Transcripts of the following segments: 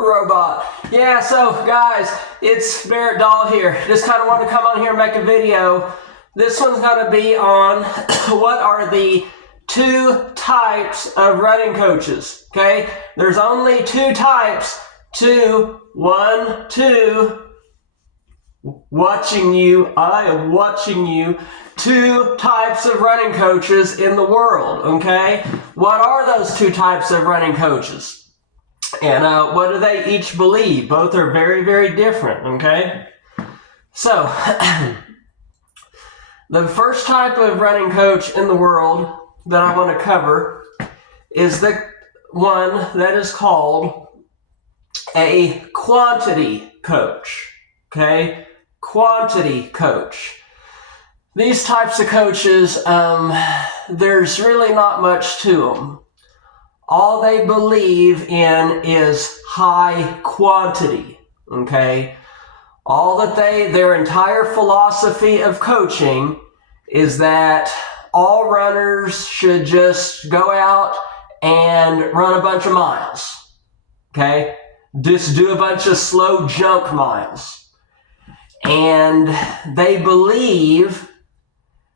Robot. Yeah, so guys, it's Barrett Dahl here. Just kind of want to come on here and make a video. This one's going to be on what are the two types of running coaches. Okay, there's only two types. Watching you. I am watching you. Two types of running coaches in the world. Okay, what are those two types of running coaches? And what do they each believe? Both are very, very different, okay? So, the first type of running coach in the world that I want to cover is the one that is called a quantity coach, okay? Quantity coach. These types of coaches, there's really not much to them. All they believe in is high quantity, okay? All that their entire philosophy of coaching is that all runners should just go out and run a bunch of miles, okay? Just do a bunch of slow junk miles. And they believe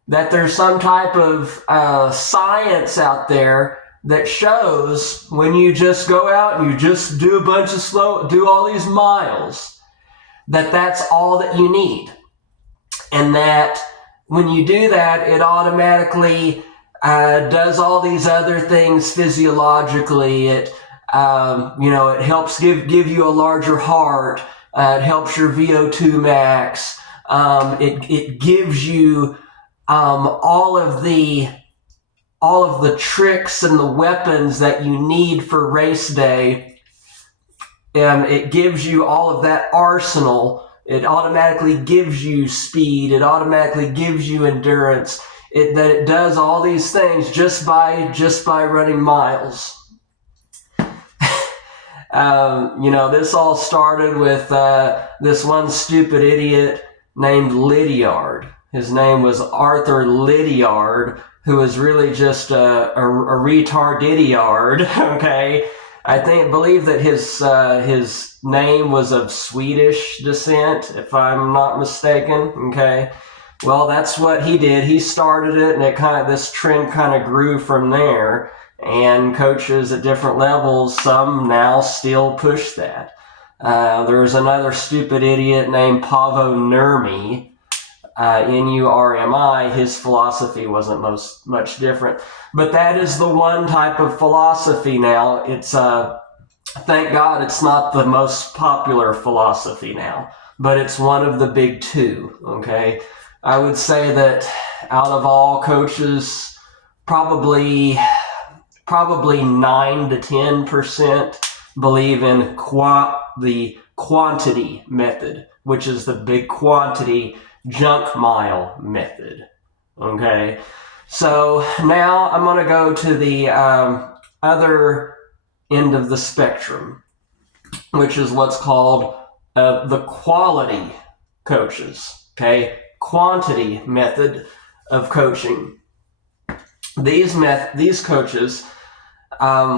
that there's some type of science out there that shows when you just go out and you just do a bunch of do all these miles, that's all that you need. And that when you do that, it automatically does all these other things physiologically. It helps give you a larger heart. It helps your VO2 max. It gives you all of the tricks and the weapons that you need for race day. And it gives you all of that arsenal. It automatically gives you speed. It automatically gives you endurance. It does all these things just by running miles. This all started with this one stupid idiot named Lydiard. His name was Arthur Lydiard, who was really just a retard idiard, okay? I believe that his name was of Swedish descent, if I'm not mistaken, okay? Well, that's what he did. He started it, and this trend kind of grew from there, and coaches at different levels, some now still push that. There was another stupid idiot named Paavo Nurmi, Nurmi. His philosophy wasn't much different, but that is the one type of philosophy now. It's thank God it's not the most popular philosophy now, but it's one of the big two. Okay, I would say that out of all coaches, probably 9 to 10% believe in the quantity method, which is the big quantity junk mile method. Okay, so now I'm going to go to the other end of the spectrum, which is what's called the quality coaches. Okay, quantity method of coaching. These coaches,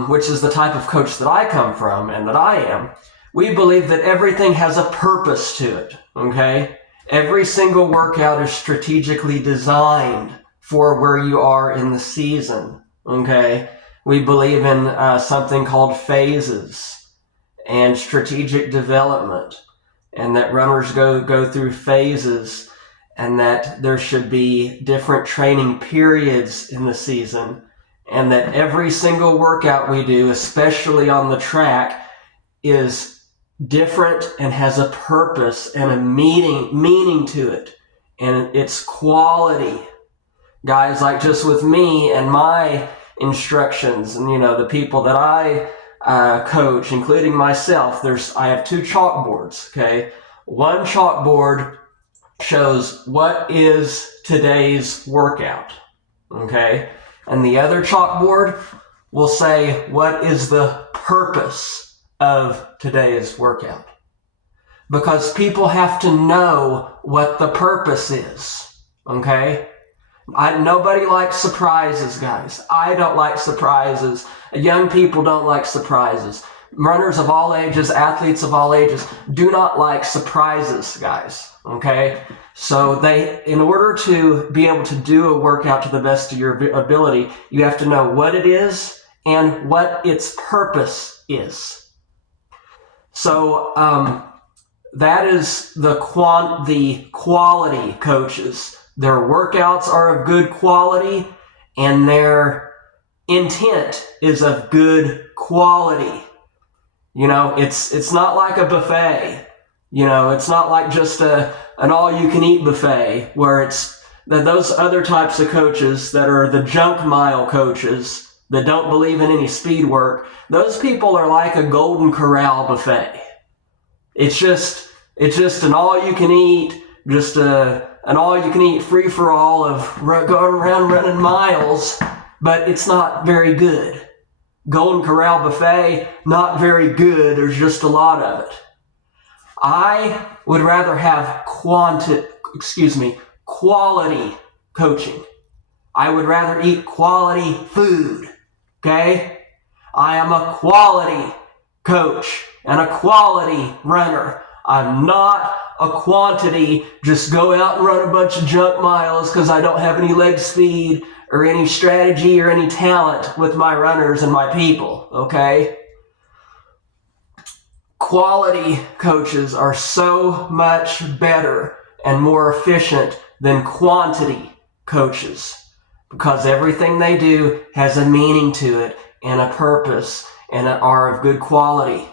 which is the type of coach that I come from and that I am, we believe that everything has a purpose to it. Okay. Every single workout is strategically designed for where you are in the season, okay? We believe in something called phases and strategic development, and that runners go through phases, and that there should be different training periods in the season, and that every single workout we do, especially on the track, is different and has a purpose and a meaning to it, and it's quality. Guys, like just with me and my instructions, and the people that I coach, including myself, I have two chalkboards. Okay, one chalkboard shows what is today's workout, okay, and the other chalkboard will say what is the purpose of today's workout, because people have to know what the purpose is. Okay, nobody likes surprises, guys. I don't like surprises. Young people don't like surprises. runners of all ages, athletes of all ages, do not like surprises, guys. Okay? So in order to be able to do a workout to the best of your ability, you have to know what it is and what its purpose is. So that is the quality coaches. Their workouts are of good quality, and their intent is of good quality. You know, it's not like a buffet. You know, it's not like just an all-you-can-eat buffet where it's those other types of coaches that are the junk mile coaches that don't believe in any speed work. Those people are like a Golden Corral buffet. It's just an all-you-can-eat, an all-you-can-eat free-for-all of going around running miles, but it's not very good. Golden Corral buffet, not very good. There's just a lot of it. I would rather have quality coaching. I would rather eat quality food, okay? I am a quality coach and a quality runner. I'm not a quantity, just go out and run a bunch of junk miles because I don't have any leg speed or any strategy or any talent with my runners and my people, okay? Quality coaches are so much better and more efficient than quantity coaches because everything they do has a meaning to it and a purpose and are of good quality.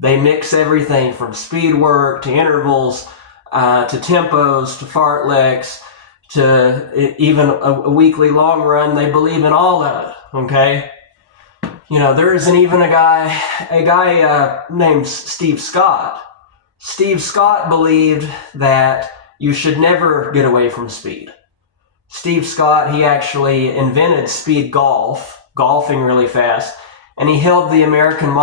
They mix everything from speed work to intervals to tempos to fartleks to even a weekly long run. They believe in all of it, okay? You know, there isn't even a guy named Steve Scott. Steve Scott believed that you should never get away from speed. Steve Scott, he actually invented speed golfing really fast, and he held the American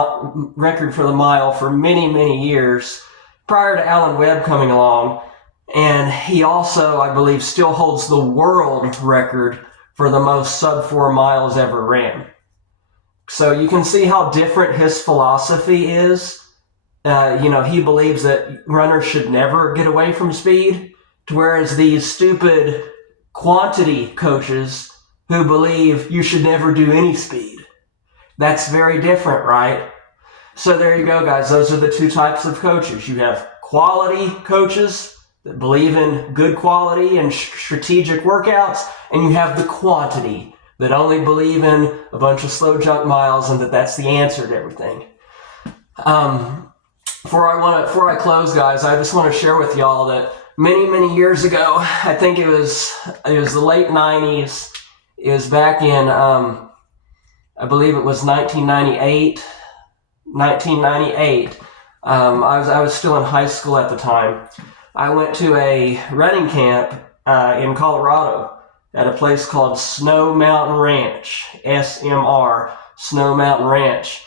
record for the mile for many, many years prior to Alan Webb coming along. And he also, I believe, still holds the world record for the most sub-4 miles ever ran. So you can see how different his philosophy is. He believes that runners should never get away from speed, whereas these stupid quantity coaches who believe you should never do any speed. That's very different, right? So there you go, guys. Those are the two types of coaches. You have quality coaches that believe in good quality and strategic workouts, and you have the quantity that only believe in a bunch of slow junk miles and that's the answer to everything. Before I close, guys, I just want to share with y'all that many, many years ago, I think it was the late 90s. It was back in, I believe it was 1998. I was still in high school at the time. I went to a running camp in Colorado at a place called Snow Mountain Ranch, SMR, Snow Mountain Ranch.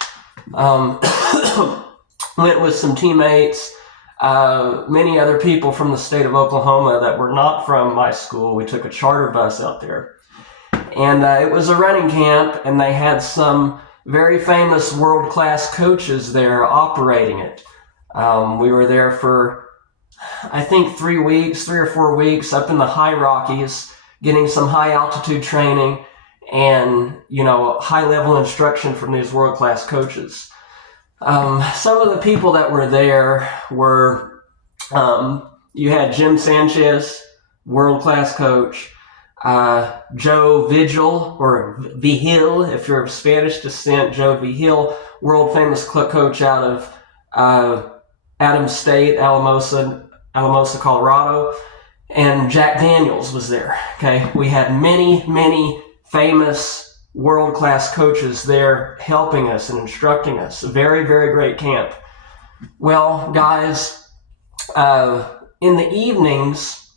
Went with some teammates, many other people from the state of Oklahoma that were not from my school. We took a charter bus out there. And it was a running camp, and they had some very famous world-class coaches there operating it. We were there for, I think, 3 or 4 weeks up in the high Rockies, getting some high-altitude training and, high-level instruction from these world-class coaches. Some of the people that were there were, you had Jim Sanchez, world-class coach, Joe Vigil, or Vigil, if you're of Spanish descent, Joe Vigil, world-famous coach out of Adams State, Alamosa, Colorado, and Jack Daniels was there, okay? We had many, many famous world-class coaches there helping us and instructing us. A very, very great camp. Well, guys, in the evenings,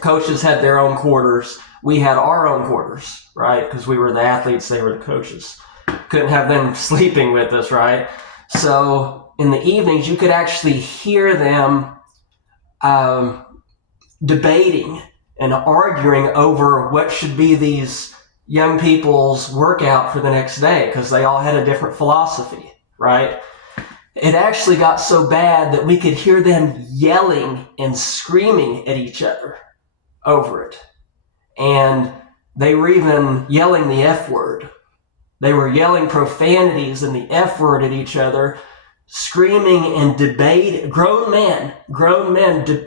coaches had their own quarters. We had our own quarters, right? Because we were the athletes, they were the coaches. Couldn't have them sleeping with us, right? So in the evenings, you could actually hear them debating and arguing over what should be these, young people's workout for the next day because they all had a different philosophy, right? It actually got so bad that we could hear them yelling and screaming at each other over it. And they were even yelling the F word. They were yelling profanities and the F word at each other, screaming and debate, grown men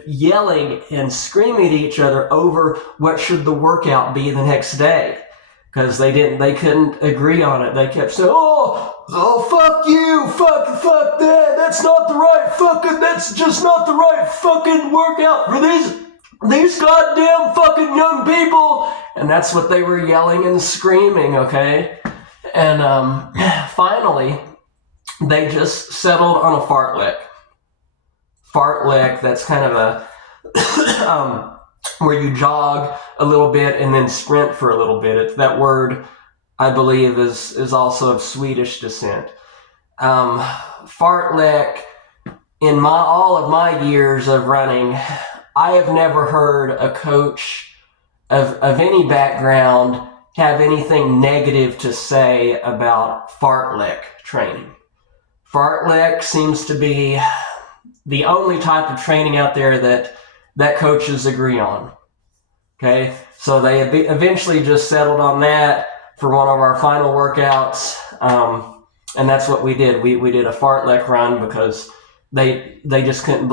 yelling and screaming at each other over what should the workout be the next day. Because they couldn't agree on it. They kept saying, oh, fuck you, fuck that, that's just not the right fucking workout for these goddamn fucking young people. And that's what they were yelling and screaming, okay? And finally, they just settled on a fartlek. Fartlek, that's kind of a, where you jog a little bit and then sprint for a little bit. That word, I believe, is also of Swedish descent. Fartlek, in all of my years of running, I have never heard a coach of any background have anything negative to say about fartlek training. Fartlek seems to be the only type of training out there that coaches agree on. Okay, so they eventually just settled on that for one of our final workouts, and that's what we did. We did a fartlek run because they just couldn't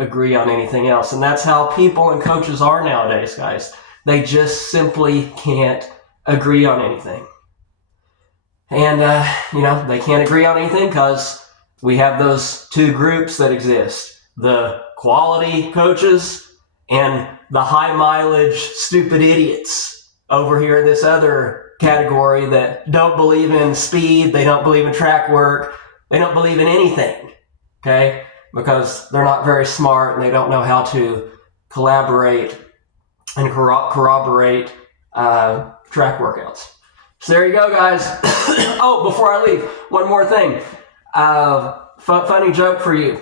agree on anything else, and that's how people and coaches are nowadays, guys. They just simply can't agree on anything. And, they can't agree on anything because we have those two groups that exist. The quality coaches and the high mileage stupid idiots over here in this other category that don't believe in speed, they don't believe in track work, they don't believe in anything, okay? Because they're not very smart and they don't know how to collaborate and corroborate track workouts. So there you go, guys. Oh, before I leave, one more thing. Funny joke for you.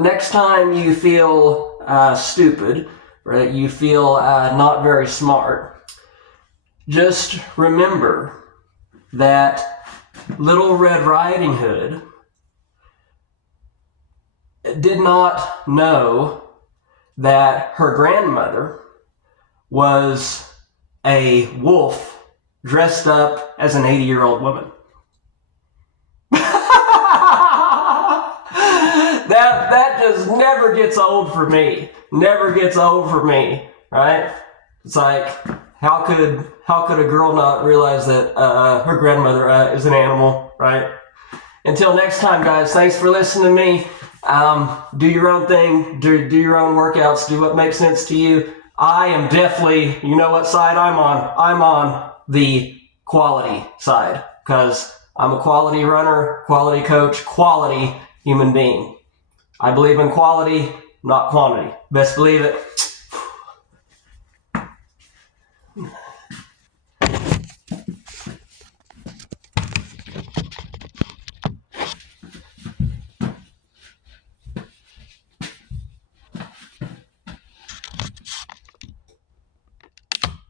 Next time you feel stupid, right? You feel not very smart. Just remember that Little Red Riding Hood did not know that her grandmother was a wolf dressed up as an 80-year-old woman. That just never gets old for me. Never gets old for me, right? It's like, how could a girl not realize that her grandmother is an animal, right? Until next time, guys, thanks for listening to me. Do your own thing, do your own workouts, do what makes sense to you. I am definitely, you know what side I'm on? I'm on the quality side because I'm a quality runner, quality coach, quality human being. I believe in quality, not quantity. Best believe it.